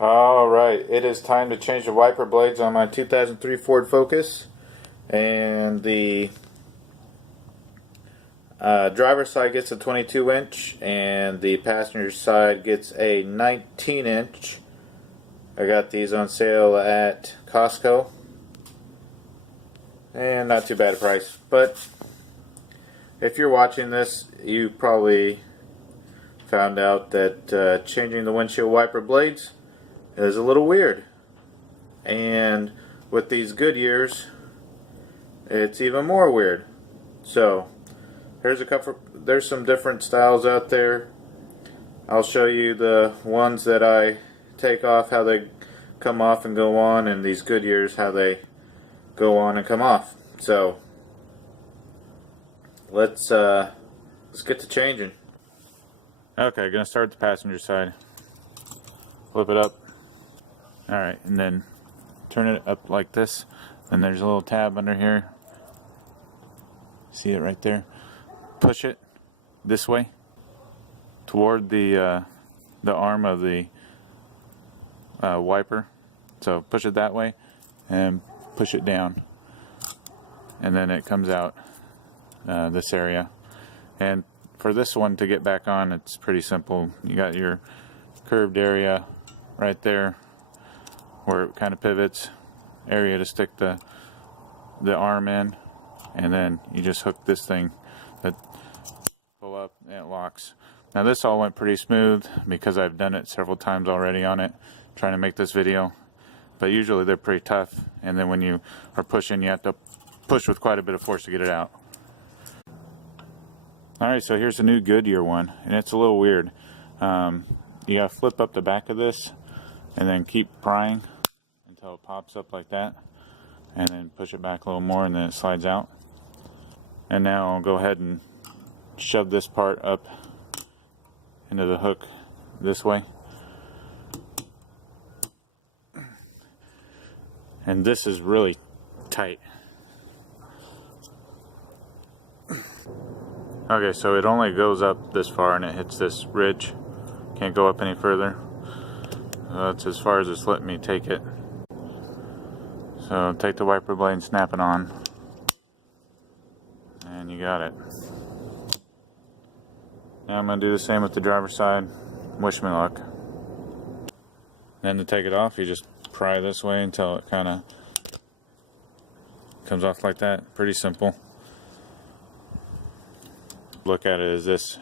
Alright, it is time to change the wiper blades on my 2003 Ford Focus. And the driver's side gets a 22 inch and the passenger side gets a 19 inch. I got these on sale at Costco. And not too bad a price. But if you're watching this, you probably found out that changing the windshield wiper blades is a little weird, and with these Goodyears it's even more weird. So there's some different styles out there. I'll show you the ones that I take off, how they come off and go on, and these Goodyears how they go on and come off. So let's get to changing. Okay, gonna start the passenger side. Flip it up. Alright, and then turn it up like this. And there's a little tab under here. See it right there? Push it this way toward the arm of the wiper. So push it that way and push it down. And then it comes out this area. And for this one to get back on, it's pretty simple. You got your curved area right there where it kind of pivots, area to stick the arm in, and then you just hook this thing that pull up and it locks. Now this all went pretty smooth because I've done it several times already on it trying to make this video, but usually they're pretty tough, and then when you are pushing, you have to push with quite a bit of force to get it out. Alright, so here's the new Goodyear one, and it's a little weird. You gotta flip up the back of this and then keep prying until it pops up like that, and then push it back a little more and then it slides out. And now I'll go ahead and shove this part up into the hook this way. And this is really tight. Okay, so it only goes up this far and it hits this ridge. Can't go up any further. That's as far as it's letting me take it. So take the wiper blade and snap it on. And you got it. Now I'm going to do the same with the driver's side. Wish me luck. Then to take it off, you just pry this way until it kind of comes off like that. Pretty simple. Look at it as this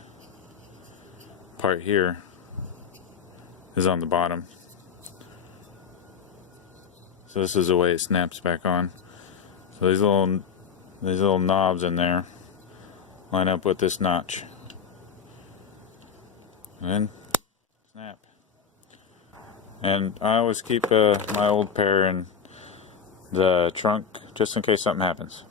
part here is on the bottom. So this is the way it snaps back on. So these little knobs in there line up with this notch. And then snap. And I always keep my old pair in the trunk just in case something happens.